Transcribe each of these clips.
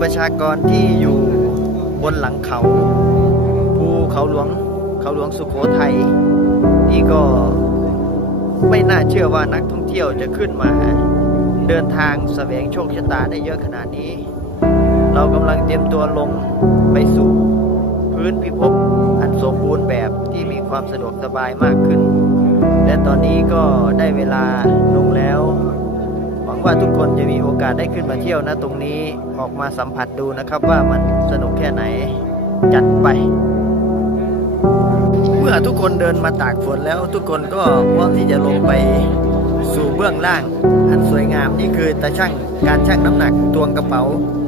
ประชากรที่อยู่บนหลังเขา ภูเขาหลวงเขาหลวงสุโขทัยนี่ก็ไม่น่าเชื่อว่านักท่องเที่ยวจะขึ้นมา เดินทางแสวงโชคชะตาได้เยอะขนาดนี้ เรากำลังเตรียมตัวลงไปสู่พื้นพิภพอันสมบูรณ์แบบที่มีความสะดวกสบายมากขึ้น และตอนนี้ก็ได้เวลาลงแล้ว ว่าทุกคนจะมีโอกาสได้ขึ้นมาเที่ยวนะตรงนี้ออกมาสัมผัสดูนะครับว่ามันสนุกแค่ไหนจัดไป เมื่อทุกคนเดินมาตากฝนแล้วทุกคนก็พร้อมที่จะลงไปสู่เบื้องล่าง อันสวยงามนี่คือตาช่างการช่างน้ำหนักตวงกระเป๋า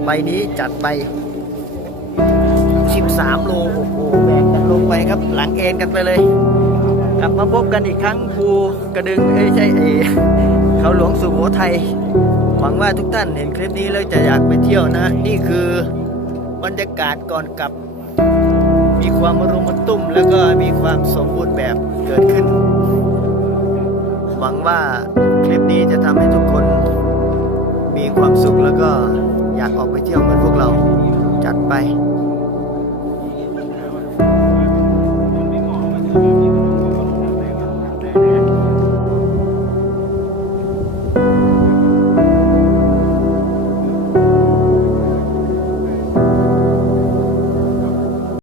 ใบนี้จัดไป 13 โลโอ้โหแบกกันลงไปครับหลังเอ็นกันไปเลย กลับมาพบกันอีกครั้งภูกระดึงเอ้ใช่เอ เขาหลวงสุโขทัยหวังว่าทุกท่านเห็นคลิปนี้แล้วจะอยากไปเที่ยวนะ นี่คือบรรยากาศก่อนกลับ มีความมรุมมตุ้มแล้วก็มีความสมบูรณ์แบบเกิดขึ้น หวังว่าคลิปนี้จะทำให้ทุกคนมีความสุขแล้วก็อยากออกไปเที่ยวเหมือนพวกเราจัดไป